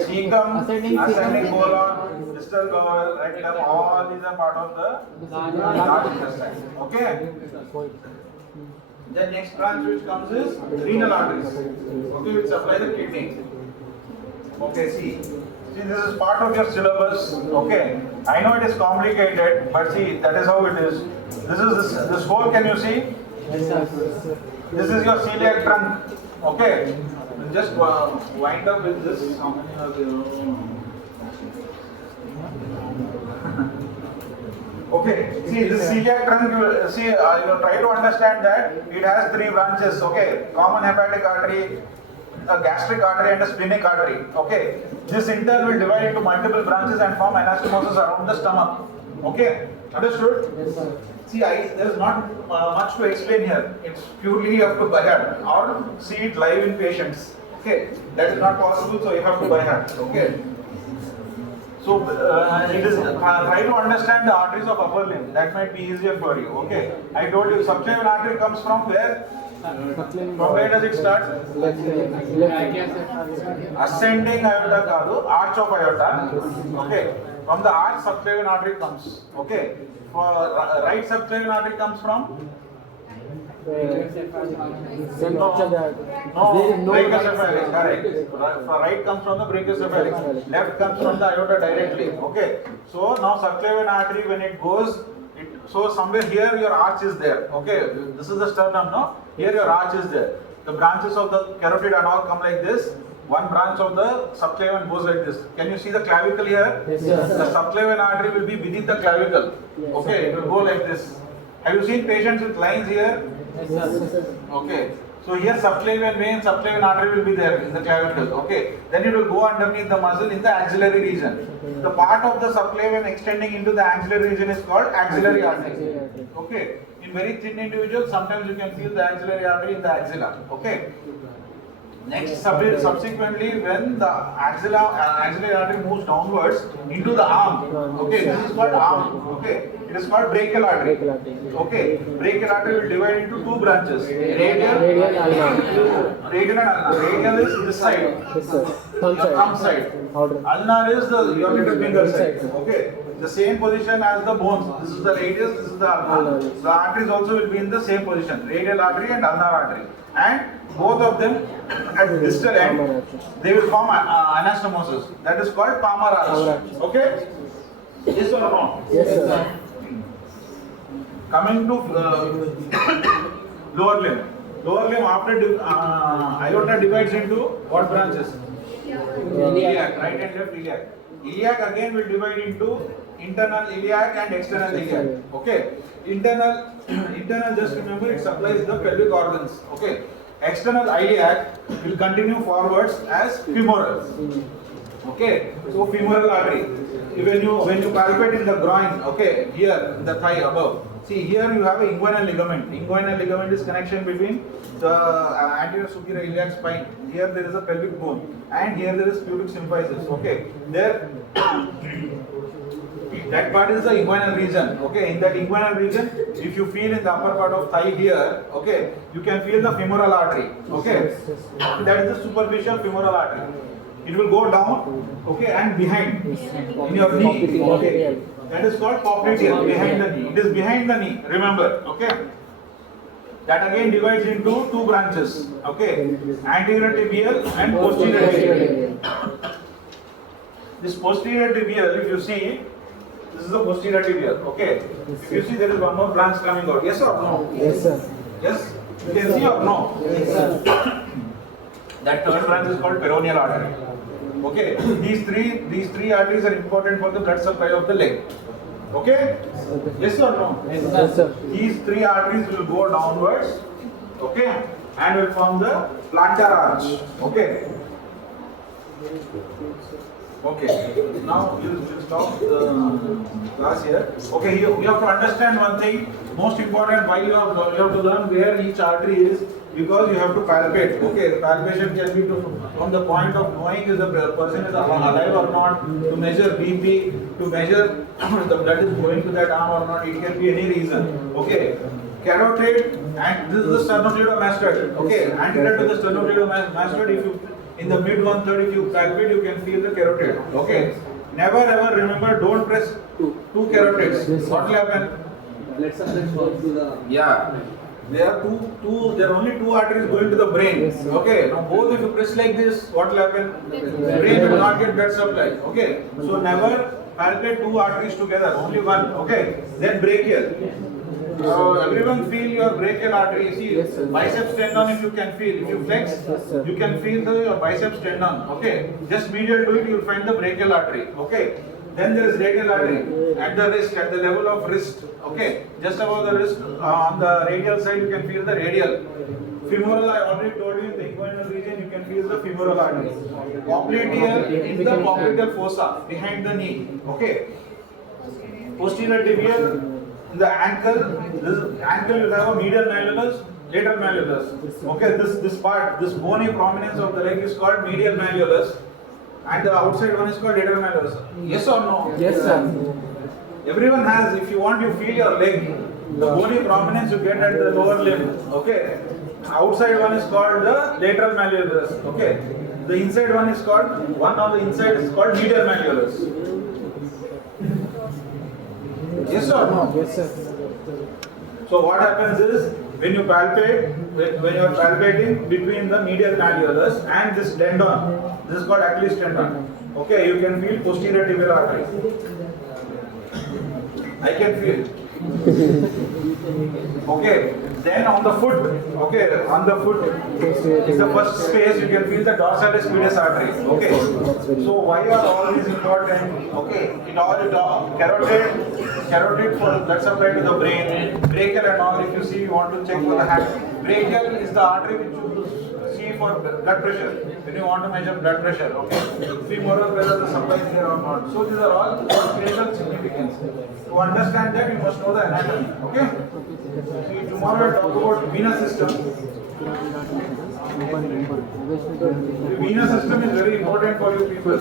Cecum, ascending colon, distal bowel, rectum, all these are part of the large intestine. Okay? The next branch which comes is renal arteries. Okay, which supply the kidney. Okay, see, this is part of your syllabus. Okay, I know it is complicated, but see, that is how it is. This hole. Can you see? This is your celiac trunk. Okay, just wind up with this. How many are there? Okay, see this celiac trunk. You try to understand that it has three branches. Okay, common hepatic artery, a gastric artery and a splenic artery. Okay, this in turn will divide into multiple branches and form anastomosis around the stomach. Okay, understood? Yes, sir. See, there is not much to explain here. It's purely you have to by heart or see it live in patients. Okay, that is not possible, so you have to by heart. Okay. So it is try to understand the arteries of upper limb. That might be easier for you. Okay, I told you subclavian artery comes from where? From where does it start? Left. Ascending aorta kaadu, arch of aorta. Okay, from the arch subclavian artery comes. Okay, for right subclavian artery comes from? No, brachiocephalus, correct. Right comes from the brachiocephalus. Left comes from the aorta directly. Okay, so now subclavian artery when it goes, so somewhere here your arch is there. Okay, this is the sternum, no? Here your arch is there. The branches of the carotid and all come like this. One branch of the subclavian goes like this. Can you see the clavicle here? Yes, sir. The subclavian artery will be beneath the clavicle. Yes, okay, it will go like this. Have you seen patients with lines here? Yes, sir. Okay. So here subclavian vein, subclavian artery will be there in the clavicle. Okay. Then it will go underneath the muscle in the axillary region. The part of the subclavian extending into the axillary region is called axillary artery. Okay. In very thin individuals, sometimes you can feel the axillary artery in the axilla. Okay. Next, subsequently, when the axillary artery moves downwards into the arm, okay, this is called arm, okay, it is called brachial artery, okay, brachial artery will divide into two branches, radial and ulnar. Radial is this side, thumb side, ulnar is your little finger side, okay, the same position as the bones, this is the radius, this is the ulnar, the arteries also will be in the same position, radial artery and ulnar artery, and both of them at distal end, they will form anastomosis. That is called palmar arch. Okay? Yes or no? Yes, sir. Coming to lower limb. Lower limb after aorta divides into what branches? Iliac, right and left iliac. Iliac again will divide into internal iliac and external iliac. Okay? Internal just remember it supplies the pelvic organs. Okay? External iliac will continue forwards as femoral. Okay, so femoral artery. When you palpate in the groin, okay, here in the thigh above. See here you have a inguinal ligament. Inguinal ligament is connection between the anterior superior iliac spine. Here there is a pelvic bone, and here there is pubic symphysis. Okay, there. That part is the inguinal region. Okay, in that inguinal region, if you feel in the upper part of thigh here, okay, you can feel the femoral artery. Okay, that is the superficial femoral artery. It will go down, okay, and behind in your knee. Okay, that is called popliteal, behind the knee. It is behind the knee. Remember, okay. That again divides into two branches. Okay, anterior tibial and posterior tibial. This posterior tibial, if you see. This is the posterior tibial, okay? If you see there is one more branch coming out, yes or no? Yes, sir. Yes? You can see or no? Yes, sir. That third branch is called peroneal artery. Okay? These three arteries are important for the blood supply of the leg. Okay? Yes or no? Yes, sir. These three arteries will go downwards, okay? and will form the plantar arch. Okay. Okay. Now you stop the class here. Okay. You have to understand one thing. Most important, why you have to learn where each artery is, because you have to palpate. Okay. Palpation can be from the point of knowing if the person is alive or not, to measure BP, to measure the blood is going to that arm or not. It can be any reason. Okay. Carotid, and this is the sternocleidomastoid. Okay. Anterior to the sternocleidomastoid, if you in the mid 1/3, if you palpate, you can feel the carotid. Okay. Never ever remember, don't press two carotids. What will happen? Blood supply goes to the. Yeah. There are only two arteries going to the brain. Okay. Now both, if you press like this, what will happen? Brain will not get blood supply. Okay. So never palpate two arteries together. Only one. Okay. Then brachial. Everyone feel your brachial artery. See, biceps tendon, if you can feel. If you flex, you can feel the biceps tendon. Okay. Just medial to it, you will find the brachial artery. Okay. Then there is radial artery at the wrist, at the level of wrist. Okay. Just above the wrist, on the radial side, you can feel the radial. Femoral, I already told you, in the inguinal region, you can feel the femoral artery. Popliteal is the popliteal fossa, behind the knee. Okay. Posterior tibial, the ankle, this ankle will have a medial malleolus, lateral malleolus. Okay, this part, this bony prominence of the leg is called medial malleolus, and the outside one is called lateral malleolus. Yes or no? Yes, sir. Everyone has. If you want, you feel your leg. The bony prominence you get at the lower limb. Okay. Outside one is called the lateral malleolus. Okay. The inside one is called, one on the inside is called medial malleolus. Yes or no? Yes, sir. So what happens is, when you palpate, when you are palpating between the medial malleolus and this tendon, this is called Achilles tendon. Okay, you can feel posterior tibial artery. I can feel. Okay, then on the foot, okay, on the foot is the first space, you can feel the dorsalis pedis artery. Okay, so why are all these important? Okay, carotid for blood supply to the brain, brachial and all. If you see, you want to check for the hand. Brachial is the artery which you see for blood pressure. When you want to measure blood pressure, okay, femoral, whether the supply is there or not. So these are all critical significance. To understand that, you must know the anatomy. Okay. See, tomorrow I talk about venous system. The venous system is very important for you people.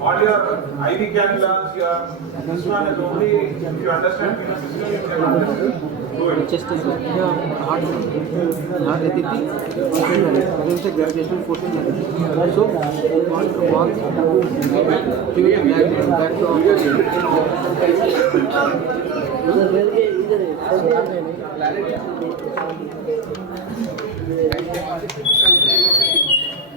All your IV cannulas, this one is only, if you understand venous system, you can understand. Do it. Chest is heart रहती थी से gravitational forces लगती थी सो wall back to